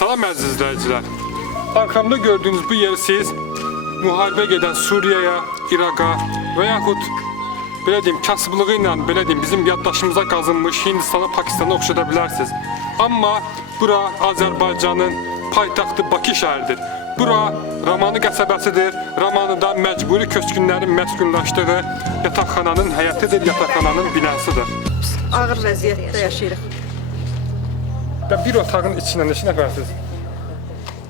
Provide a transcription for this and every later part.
Salam əziz izləyicilər. Arkamda gördüğünüz bu yeri siz müharibə gedən Suriyaya, İraqa və yaxud belə deyim, kasıblığı ilə belə deyim, bizim yaddaşımıza qazınmış Hindistana, Pakistana oxşada bilərsiniz. Amma bura Azərbaycanın paytaxtı Bakı şəhəridir. Bura Ramanı qəsəbəsidir. Ramanıda məcburi köçkünlərin məskunlaşdığı yataqxananın həyətidir, yataqxananın binasıdır. Ağır vəziyyətdə yaşayırıq. Və bir otağın içində neçə nəfərsiniz?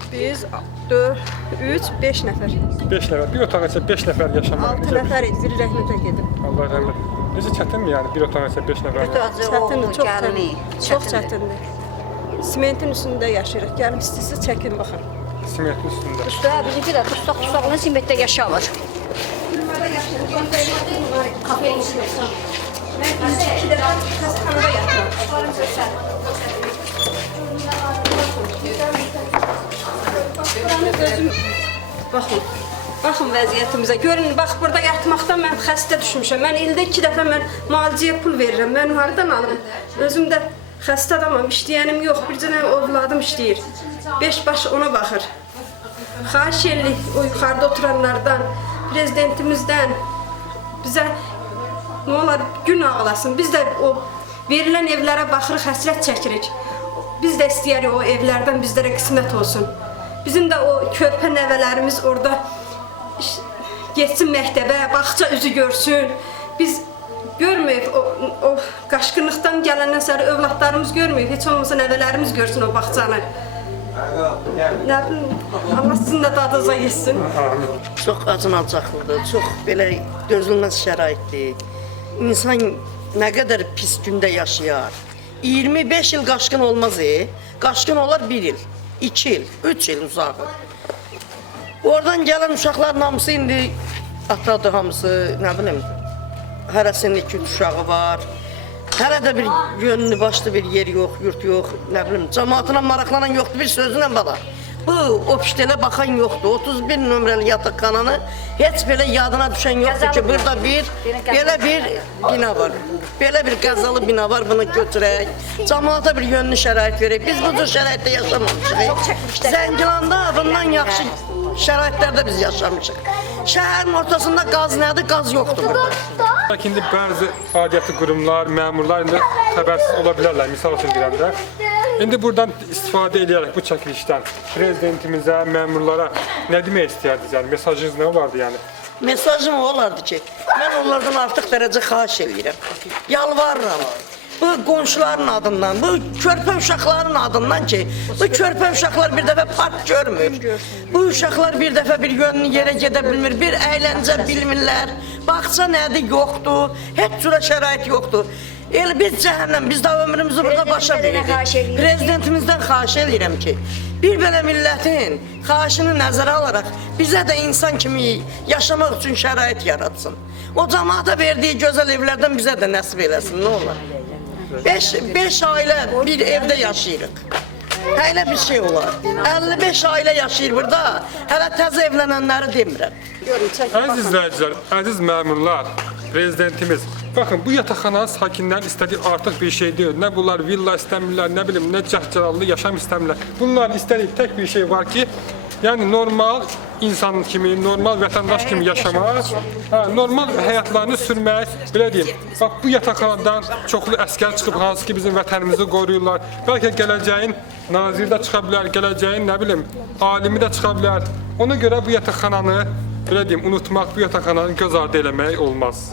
Biz 4, 3, 5 nəfər. 5 nəfər. Bir otağın içində 5 nəfər yaşamaq. 6 nəfər idi, biri rəhmətə gedib. Allah rəhmət. Necə çətinmi yəni bir otağın içində 5 nəfər? Çətindir, çox çətindir. Çox çətindir. Simentin üstündə yaşayırıq. Gəlin istisi çəkin baxın. Simentin üstündə. Usta bizimki də tustaq-tustaqla simetdə yaşamır. Kafeye içiyorsun. Ben 2 dəfə xəstəxanada yatdım. Baxın vəziyyətimizə. Görün, bax burada yatmaqdan mən xəstə düşmüşəm. Mən ildə 2 dəfə mən müalicəyə pul verirəm. Mən haradan alım? Özüm də xəstə adamam, işləyənim yox. Bir dənə ovladım işləyir. 5 baş ona baxır. Xahiş edirik o yuxarıda oturanlardan, prezidentimizdən bizə nə olar gün ağlasın. Biz də o verilən evlərə baxırıq, həsrət çəkirik. Biz də istəyirik o evlərdən bizlərə qismət olsun. Bizim də o körpə nəvələrimiz orada getsin məktəbə, bağça üzü görsün. Biz görməyib, o qaşqınlıqdan gələndən sonra övladlarımız görməyib, heç olmasa nəvələrimiz görsün o bağçanı. Nə bilim, Allah sizin də dadınıza yesin. Çox acınacaqlıdır, çox belə dözülməz şəraitdir. İnsan nə qədər pis gündə yaşayar. 25 il qaşqın olmaz, qaşqın olar 1 il, 2 il, 3 il uzağı. Oradan gələn uşaqların hamısı indi atadır hamısı, nə bilim, hərəsinin 2-3 uşağı var. Hələ də bir yönlü başlı bir yer yox, yurt yox, nə bilim, cəmaatına maraqlanan yoxdur, bir sözünlə bala. Bu opiştelə baxan yoxdur, 31 nömrəli yataqxananı heç belə yadına düşən yoxdur ki, burada belə bir bina var. Belə bir qəzalı bina var, bunu götürək, cəmaata bir yönlü şərait verək. Biz bu cür şəraitdə yaşamamışıq. Zəngilanda bundan yaxşı şəraitlərdə biz yaşamışıq. Şəhərin ortasında qaz nədir? Qaz yoxdur burada. İndi bəzi aidiyyatı qurumlar, məmurlar indi xəbərsiz ola bilərlər, misal üçün deyəndə. İndi buradan istifadə edərək bu çəkilişdən prezidentimizə, məmurlara nə demək istəyərdiniz? Yəni mesajınız nə olardı yəni? Mesajım o olardı ki, mən onlardan artıq dərəcə xahiş edirəm. Yalvarıram. Bu qonşuların adından, bu körpə uşaqların adından ki, bu körpə uşaqlar bir dəfə park görmür. Bu uşaqlar bir dəfə bir yönlü yerə gedə bilmir, bir əyləncə bilmirlər. Bağça nədir? Yoxdur. Heç cürə şərait yoxdur. Elə biz cəhənnəm, biz də ömrümüzü burada başa bilirik. Prezidentimizdən xahiş edirəm ki, bir belə millətin xahişini nəzərə alaraq bizə də insan kimi yaşamaq üçün şərait yaratsın. O cəmaata verdiyi gözəl evlərdən bizə də nəsib eləsin, nə olar? 5 ailə bir evdə yaşayırıq. Hələ bir şey olar. 55 ailə yaşayır burada. Hələ təzə evlənənləri demirəm. Əziz izləyicilər, əziz məmurlar, prezidentimiz, baxın bu yataqxananın sakinləri istədiyi artıq bir şey deyil. Nə bunlar villa istəmirlər, nə bilim, nə cəhcəlallı yaşam istəmirlər. Bunların istədiyi tək bir şey var ki, yəni normal insan kimi, normal vətəndaş kimi yaşamaq, normal həyatlarını sürmək, belə deyim. Bax, bu yataqxanadan çoxlu əskər çıxıb, hansı ki bizim vətənimizi qoruyurlar. Bəlkə gələcəyin naziri də çıxa bilər, gələcəyin, nə bilim, alimi də çıxa bilər. Ona görə bu yataqxananı, belə deyim, unutmaq, bu yataqxananı göz ardı eləmək olmaz.